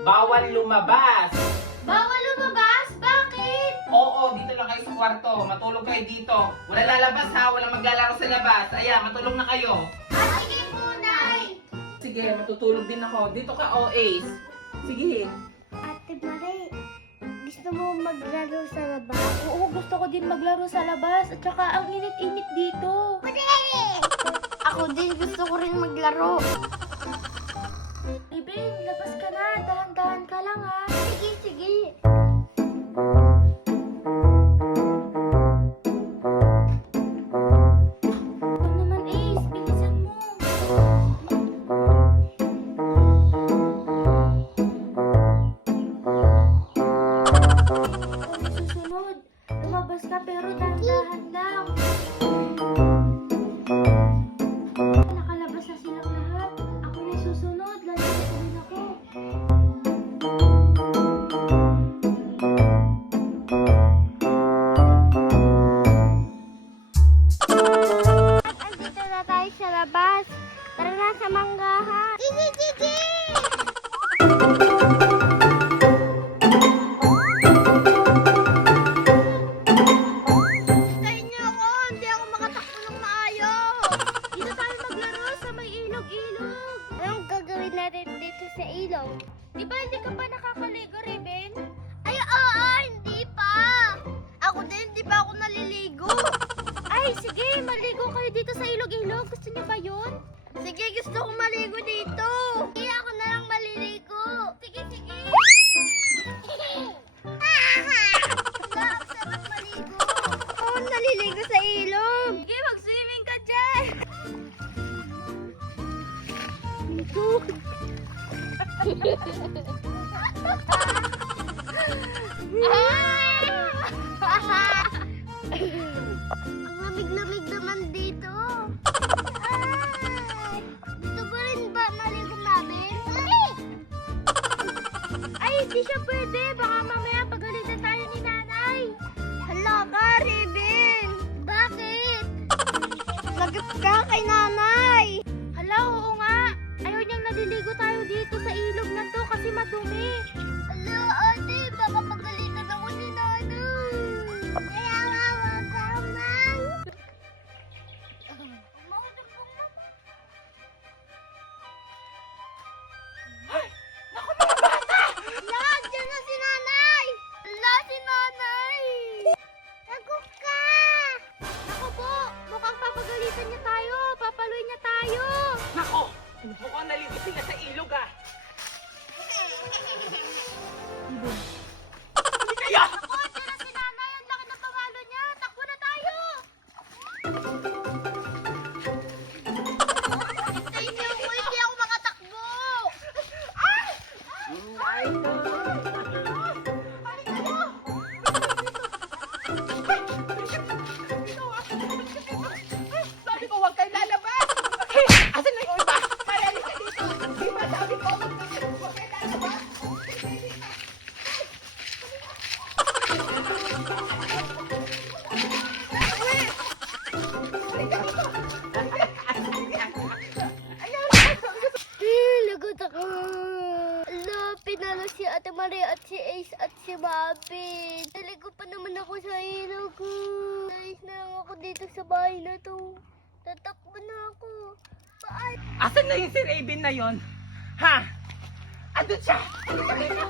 Bawal lumabas. Bawal lumabas? Bakit? Oo, dito lang kayo sa kwarto. Matulog kayo dito. Wala lalabas ha, walang maglalaro sa labas. Ayan, matulog na kayo. Sige po, Nay. Sige, matutulog din ako. Dito ka, Oace. Sige. Ate Marie, gusto mo maglaro sa labas? Oo, gusto ko din maglaro sa labas. At saka ang init-init dito. Ako din gusto ko rin maglaro. Ibin, labas ka na. Dahan-dahan ka lang ha. Sige, sige. Ito naman, Ace. Bilisan mo. Kung susunod, lumabas ka pero dahan-dahan lang. Nakalabas na silang lahat. Ako na yung susunod. Lalabas na rin ako. Andito na tayo sa labas. Tara na sa manggahan. Sige, sige! Tayo niyo ako! Hindi ako makatakbo ng maayos! Dito tayo maglaro sa may ilog-ilog. Anong gagawin natin dito sa ilog? Di ba hindi ka pa nakakaligo, Raven? Ay, oo! Hindi pa! Ako din, hindi pa ako naliligo! Ay, sige, maligo kayo dito sa ilog-ilog. Gusto niyo ba yun? Sige, gusto ko maligo dito! Sige, ako na lang maliligo! Sige, sige. Wala, ang sarap maligo! Oo, naliligo sa ilog! Sige, mag-swimming ka dyan. Ito! Ang lamig-lamig naman dito! Ay! Gusto mo rin ba maligo namin? Ay, hindi siya pwede. Baka mamaya pagalitan tayo ni nanay. Hala ka, Ribbon! Bakit? Lagip ka kay nanay! Hala, oo nga. Ayaw niyang naliligo tayo dito sa ilog na to kasi madumi. Hala, ate, baka pagalitan ako ni nanay! Kaya nga, wag ka man! Hala, dyan na si nanay! Hala, si nanay! Lagok ka! Naku po, mukhang papagalitan niya tayo. Papaluin niya tayo. Nako, mukhang naligo sila sa ilog ah. Hindi kaya! Ako, dyan na si nanay. Ang laki ng pamalo niya. Takbo na tayo. Hintayin niyo ako, hindi ako makatakbo! Sabi ko, huwag kayo lalabas! Asan na yung iba? Mayalis ka dito! Di ba sabi ko, huwag kayo lalabas? Lagot ako. Ala, pinalo si Ate Maria at si Ace at si Bobby. Naligo pa naman ako sa ilog ko. Alis na lang ako dito sa bahay na to. Tatakbo na ako. Bye! Asan na yung si Raven na yon? Ha? Andun siya! Halika dito!